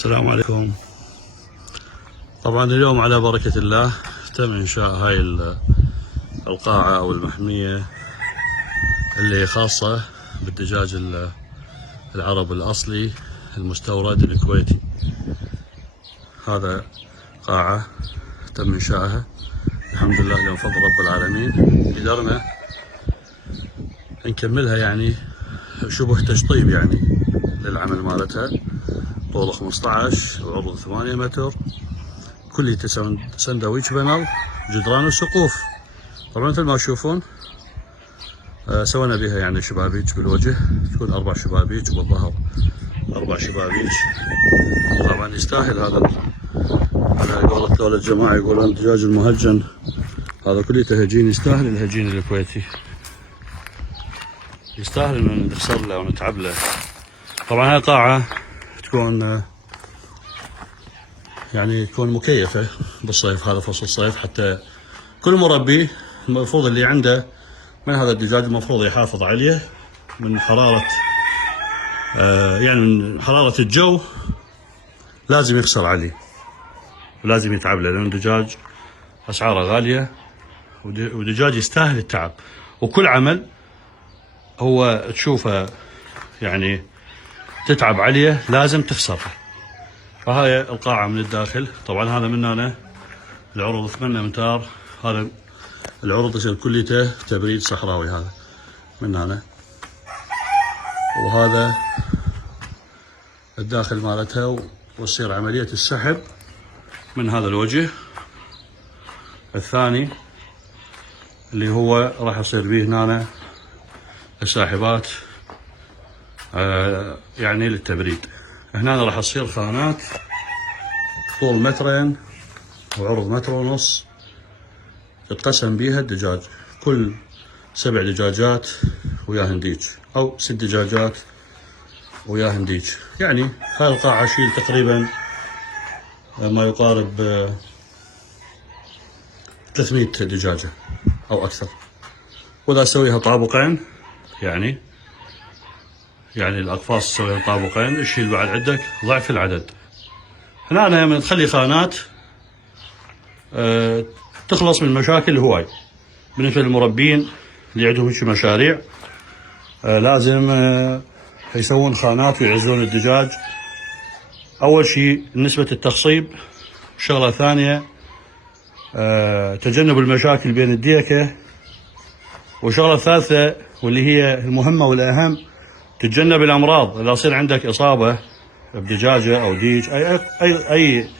السلام عليكم. طبعا اليوم على بركة الله تم إنشاء هاي القاعة أو المحمية اللي خاصة بالدجاج العرب الأصلي المستورد الكويتي. هذا قاعة تم إنشائها الحمد لله اليوم بفضل رب العالمين. قدرنا نكملها يعني شبه تشطيب يعني للعمل مالتها. طوله 15 وعرض 8 متر، كلية سندويتش بانل، جدران وسقوف. طبعا مثل ما تشوفون سوينا بها يعني شبابيك بالوجه، تكون 4 شبابيك وبالظهر 4 شبابيك. طبعا يستاهل هذا، على قولة دولة الجماعة يقولون الدجاج المهجن هذا كليته هجين، يستاهل الهجين الكويتي، يستاهل ان نخسر له ونتعب له. طبعا هاي قاعة تكون يعني تكون مكيفة بالصيف، هذا فصل الصيف، حتى كل مربي المفروض اللي عنده من هذا الدجاج المفروض يحافظ عليه من حرارة يعني من حرارة الجو، لازم يخسر عليه ولازم يتعب له، لأن الدجاج أسعاره غالية ودجاج يستاهل التعب. وكل عمل هو تشوفه يعني تتعب عليه لازم تخسره. فهاي القاعة من الداخل. طبعا هذا من هنا العروض 8 امتار، هذا العروض يصير كليته تبريد صحراوي هذا من هنا، وهذا الداخل مالتها، وتصير عملية السحب من هذا الوجه الثاني اللي هو راح يصير به هنا الساحبات يعني للتبريد. هنا راح تصير خانات طول 2 متر وعرض 1.5 متر، تتقسم بيها الدجاج، كل 7 دجاجات وياهن ديج، او 6 دجاجات وياهن ديج. يعني هاي القاعة شيل تقريبا ما يقارب 300 دجاجة او اكثر. واذا اسويها طابقين يعني الاقفاص تسويها طابقين، تشيل بعد عندك ضعف العدد. هنا لما تخلي خانات تخلص من مشاكل هواي. بالنسبة للمربين اللي عندهم هيك مشاريع لازم يسوون خانات ويعزلون الدجاج. اول شيء نسبة التخصيب، شغلة ثانية تجنب المشاكل بين الديكة، وشغلة ثالثة واللي هي المهمة والأهم تتجنب الأمراض. إذا يصير عندك إصابة بدجاجة أو ديج أي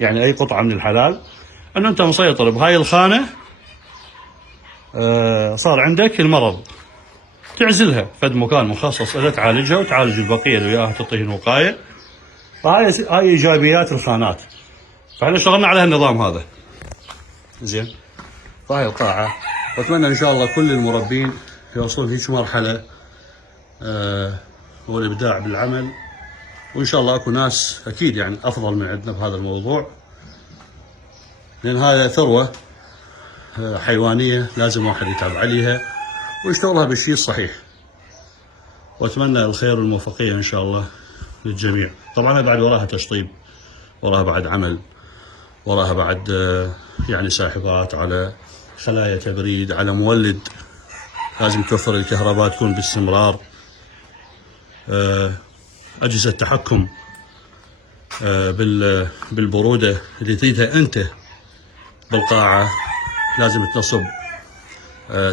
يعني أي قطعة من الحلال، أنه أنت مسيطر بهاي الخانة، صار عندك المرض تعزلها فد مكان مخصص إذا تعالجها، وتعالج البقية اللي وياها تعطيهن وقاية. فهاي إيجابيات الخانات، فاحنا اشتغلنا على النظام هذا زين. فهاي القاعة، وأتمنى إن شاء الله كل المربين يوصلون هيك مرحلة والإبداع بالعمل، وإن شاء الله أكو ناس أكيد يعني أفضل من عندنا بهذا الموضوع، لأن هذا ثروة حيوانية لازم واحد يتعب عليها ويشتغلها بالشيء الصحيح. وأتمنى الخير والموفقية إن شاء الله للجميع. طبعا بعد وراها تشطيب، وراها بعد عمل، وراها بعد يعني ساحبات، على خلايا تبريد، على مولد لازم توفر الكهرباء تكون باستمرار، أجهزة تحكم بالبرودة اللي تريدها أنت بالقاعة، لازم تنصب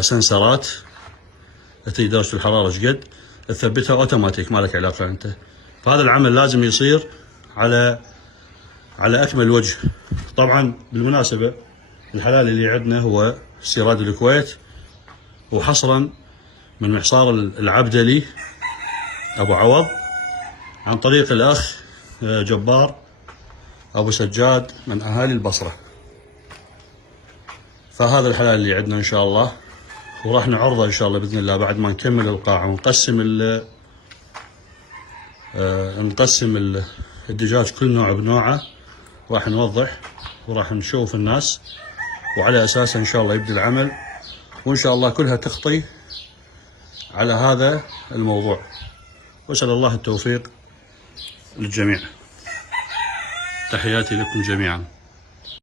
سنسرات تريد درجة الحرارة شقد تثبتها اوتوماتيك، ما لك علاقة أنت. فهذا العمل لازم يصير على أكمل وجه. طبعا بالمناسبة الحلال اللي عندنا هو استيراد الكويت، وحصرا من محصار العبدلي أبو عوض عن طريق الأخ جبار أبو سجاد من أهالي البصرة. فهذا الحلال اللي عندنا إن شاء الله، وراح نعرضه إن شاء الله بإذن الله بعد ما نكمل القاعة ونقسم الدجاج كل نوع بنوعه، راح نوضح وراح نشوف الناس، وعلى أساسه إن شاء الله يبدأ العمل، وإن شاء الله كلها تخطي على هذا الموضوع. وأسأل الله التوفيق للجميع. تحياتي لكم جميعا.